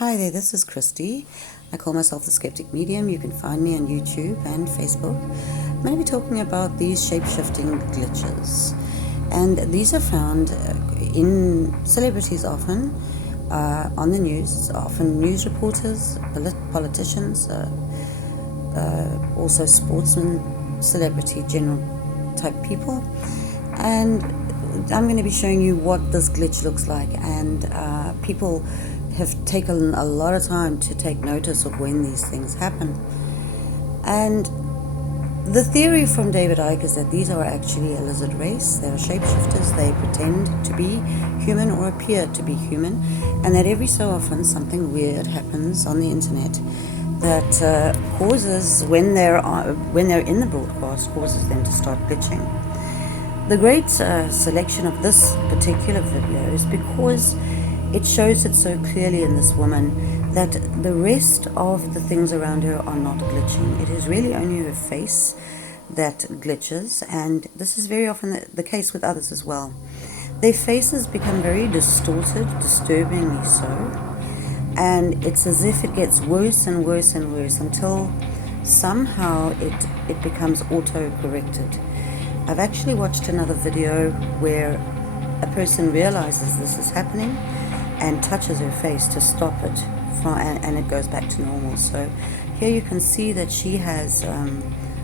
Hi there, this is Christy. I call myself the Skeptic Medium. You can find me on YouTube and Facebook. I'm going to be talking about these shape-shifting glitches. And these are found in celebrities often, on the news, often news reporters, politicians, also sportsmen, celebrity, general type people. And I'm going to be showing you what this glitch looks like, and people have taken a lot of time to take notice of when these things happen. And the theory from David Icke is that these are actually a lizard race. They're shapeshifters. They pretend to be human or appear to be human, and that every so often something weird happens on the internet that causes, when they're in the broadcast, causes them to start glitching. The great selection of this particular video is because it shows it so clearly in this woman that the rest of the things around her are not glitching. It is really only her face that glitches, and this is very often the case with others as well. Their faces become very distorted, disturbingly so, and it's as if it gets worse and worse and worse until somehow it becomes auto-corrected. I've actually watched another video where a person realizes this is happening and touches her face to stop it, and it goes back to normal. So here you can see that she has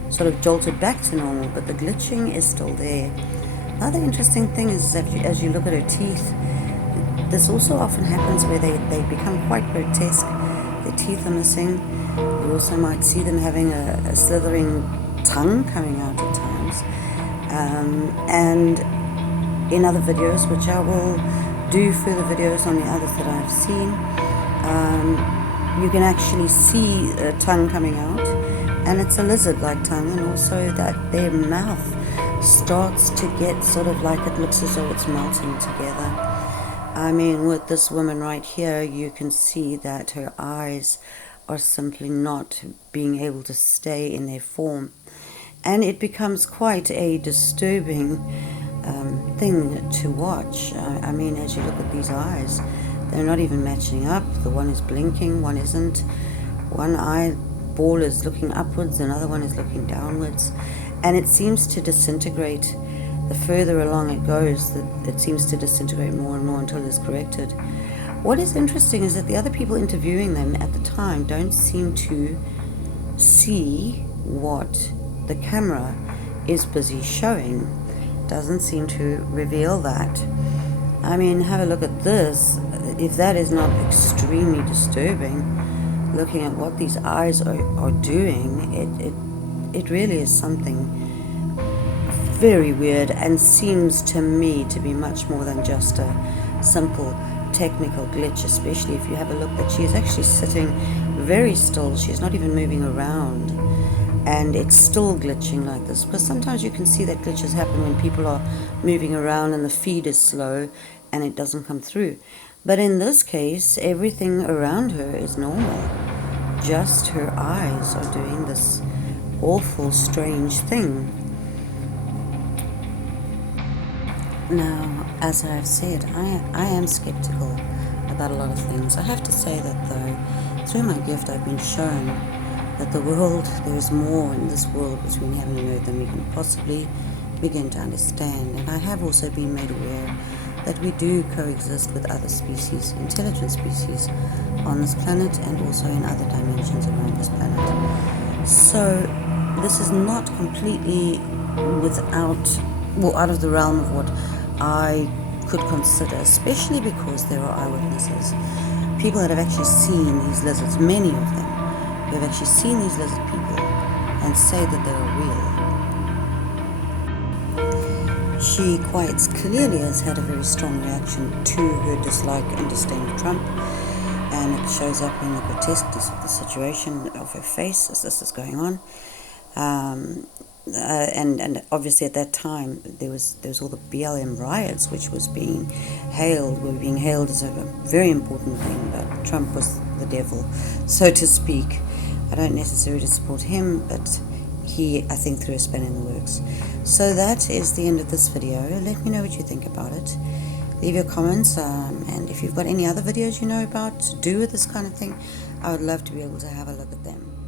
sort of jolted back to normal, but the glitching is still there. Another interesting thing is that as you look at her teeth, this also often happens where they become quite grotesque. Their teeth are missing. You also might see them having a slithering tongue coming out at times. And in other videos, which I will do further videos on the others that I've seen, you can actually see a tongue coming out, and it's a lizard-like tongue, and also that their mouth starts to get sort of like, it looks as though it's melting together. I mean, with this woman right here, you can see that her eyes are simply not being able to stay in their form, and it becomes quite a disturbing thing to watch. I mean, as you look at these eyes, they're not even matching up. The one is blinking, one isn't. One eyeball is looking upwards, another one is looking downwards, and it seems to disintegrate. The further along it goes, it seems to disintegrate more and more until it's corrected. What is interesting is that the other people interviewing them at the time don't seem to see what the camera is busy showing. Doesn't seem to reveal that. I mean, have a look at this. If that is not extremely disturbing, looking at what these eyes are doing, it really is something very weird, and seems to me to be much more than just a simple technical glitch, especially if you have a look that she is actually sitting very still. She's not even moving around, and it's still glitching like this, because sometimes you can see that glitches happen when people are moving around and the feed is slow and it doesn't come through. But in this case, everything around her is normal. Just her eyes are doing this awful, strange thing. Now, as I've said, I am skeptical about a lot of things. I have to say that, though, through my gift I've been shown that there is more in this world between heaven and earth than we can possibly begin to understand. And I have also been made aware that we do coexist with other species, intelligent species, on this planet and also in other dimensions around this planet. So this is not completely out of the realm of what I could consider, especially because there are eyewitnesses, people that have actually seen these lizards, many of them, who have actually seen these lizard people and say that they are real. She quite clearly has had a very strong reaction to her dislike and disdain of Trump, and it shows up in the grotesqueness of the situation of her face as this is going on. And obviously at that time there was all the BLM riots, which were being hailed as a very important thing, but Trump was the devil, so to speak. I don't necessarily support him, but he, I think, threw a spanner in the works. So that is the end of this video. Let me know what you think about it. leave your comments, and if you've got any other videos you know about to do with this kind of thing, I would love to be able to have a look at them.